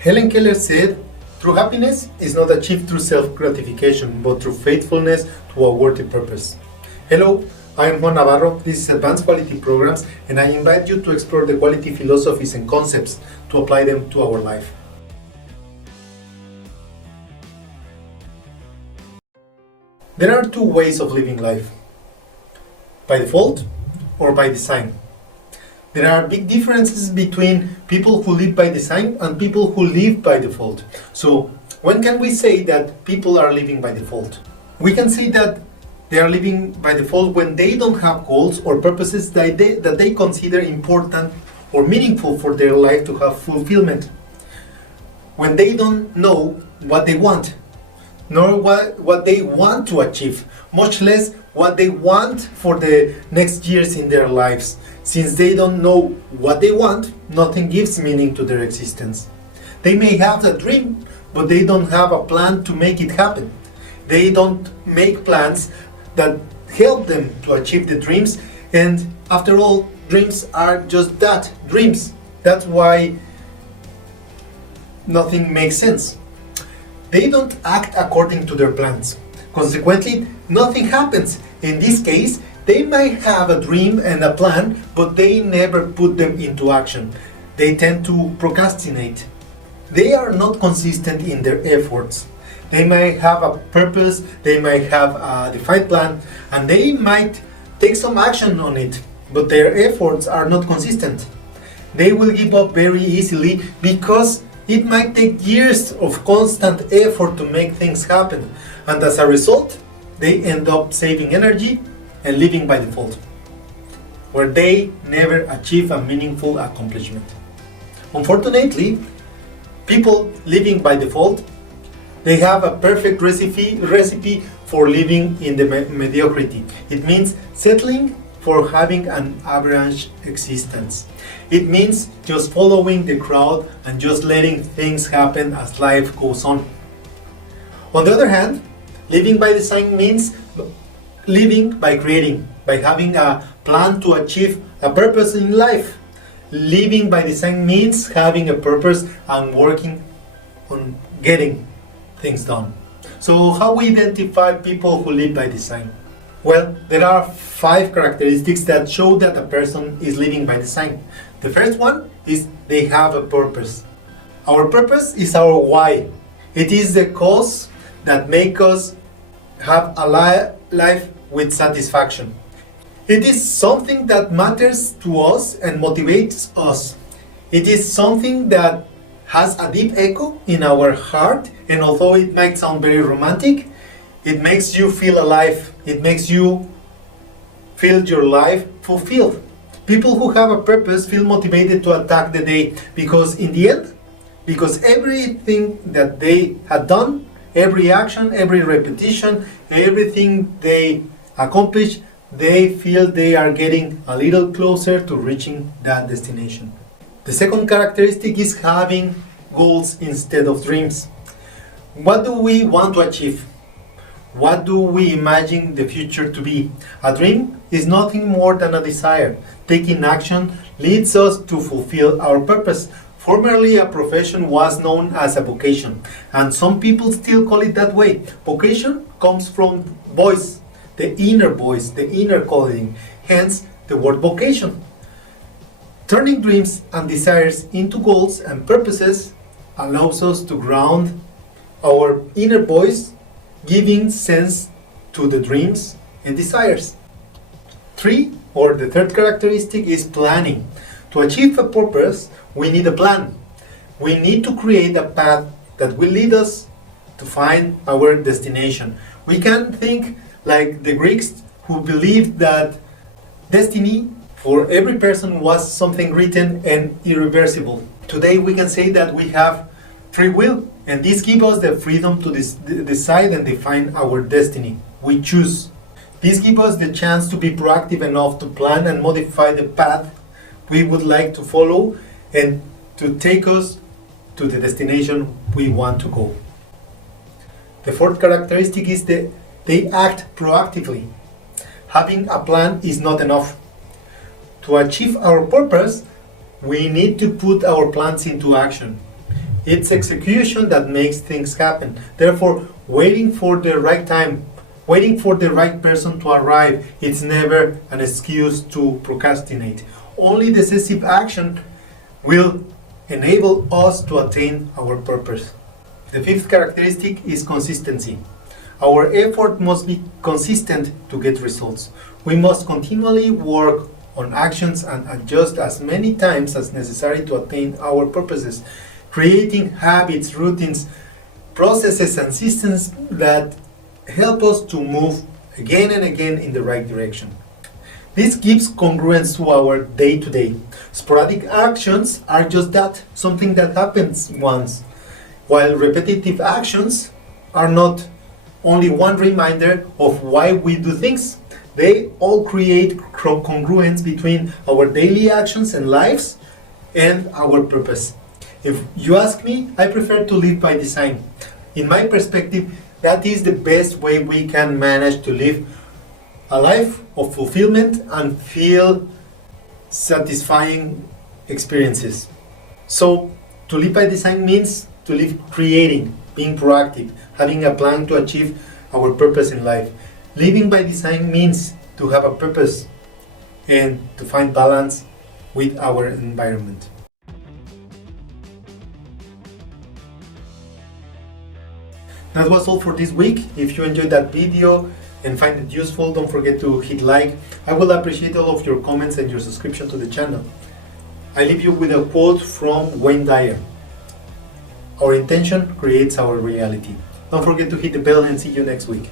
Helen Keller said, "True happiness is not achieved through self-gratification, but through faithfulness to a worthy purpose." Hello, I am Juan Navarro. This is Advanced Quality Programs, and I invite you to explore the quality philosophies and concepts to apply them to our life. There are two ways of living life: by default or by design. There are big differences between people who live by design and people who live by default. So, when can we say that people are living by default? We can say that they are living by default when they don't have goals or purposes that they consider important or meaningful for their life to have fulfillment. When they don't know what they want, nor what they want to achieve, much less what they want for the next years in their lives. Since they don't know what they want, nothing gives meaning to their existence. They may have a dream, but they don't have a plan to make it happen. They don't make plans that help them to achieve the dreams, and after all, dreams are just that, dreams. That's why nothing makes sense. They don't act according to their plans. Consequently, nothing happens. In this case, they might have a dream and a plan, but they never put them into action. They tend to procrastinate. They are not consistent in their efforts. They might have a purpose, they might have a defined plan, and they might take some action on it, but their efforts are not consistent. They will give up very easily because it might take years of constant effort to make things happen, and as a result, they end up saving energy and living by default, where they never achieve a meaningful accomplishment. Unfortunately, people living by default, they have a perfect recipe for living in the mediocrity. It means settling for having an average existence. It means just following the crowd and just letting things happen as life goes on. On the other hand, living by design means living by creating, by having a plan to achieve a purpose in life. Living by design means having a purpose and working on getting things done. So how we identify people who live by design? Well, there are 5 characteristics that show that a person is living by design. The first one is they have a purpose. Our purpose is our why. It is the cause that makes us have a life with satisfaction. It is something that matters to us and motivates us. It is something that has a deep echo in our heart, and although it might sound very romantic, it makes you feel alive. It makes you feel your life fulfilled. People who have a purpose feel motivated to attack the day because in the end, because everything that they had done, every action, every repetition, everything they accomplish, they feel they are getting a little closer to reaching that destination. The second characteristic is having goals instead of dreams. What do we want to achieve? What do we imagine the future to be? A dream is nothing more than a desire. Taking action leads us to fulfill our purpose. Formerly, a profession was known as a vocation, and some people still call it that way. Vocation comes from voice, the inner voice, the inner calling, hence the word vocation. Turning dreams and desires into goals and purposes allows us to ground our inner voice, giving sense to the dreams and desires. 3, or the third characteristic, is planning. To achieve a purpose, we need a plan. We need to create a path that will lead us to find our destination. We can think like the Greeks, who believed that destiny for every person was something written and irreversible. Today we can say that we have free will, and this gives us the freedom to decide and define our destiny. We choose. This gives us the chance to be proactive enough to plan and modify the path we would like to follow and to take us to the destination we want to go. The fourth characteristic is that they act proactively. Having a plan is not enough. To achieve our purpose, we need to put our plans into action. It's execution that makes things happen. Therefore, waiting for the right time, waiting for the right person to arrive, it's never an excuse to procrastinate. Only decisive action will enable us to attain our purpose. The fifth characteristic is consistency. Our effort must be consistent to get results. We must continually work on actions and adjust as many times as necessary to attain our purposes, creating habits, routines, processes, and systems that help us to move again and again in the right direction. This gives congruence to our day-to-day. Sporadic actions are just that, something that happens once, while repetitive actions are not only one reminder of why we do things. They all create congruence between our daily actions and lives and our purpose. If you ask me, I prefer to live by design. In my perspective, that is the best way we can manage to live a life of fulfillment and feel satisfying experiences. So, to live by design means to live creating, being proactive, having a plan to achieve our purpose in life. Living by design means to have a purpose and to find balance with our environment. That was all for this week. If you enjoyed that video and find it useful, don't forget to hit like. I will appreciate all of your comments and your subscription to the channel. I leave you with a quote from Wayne Dyer. Our intention creates our reality. Don't forget to hit the bell and see you next week.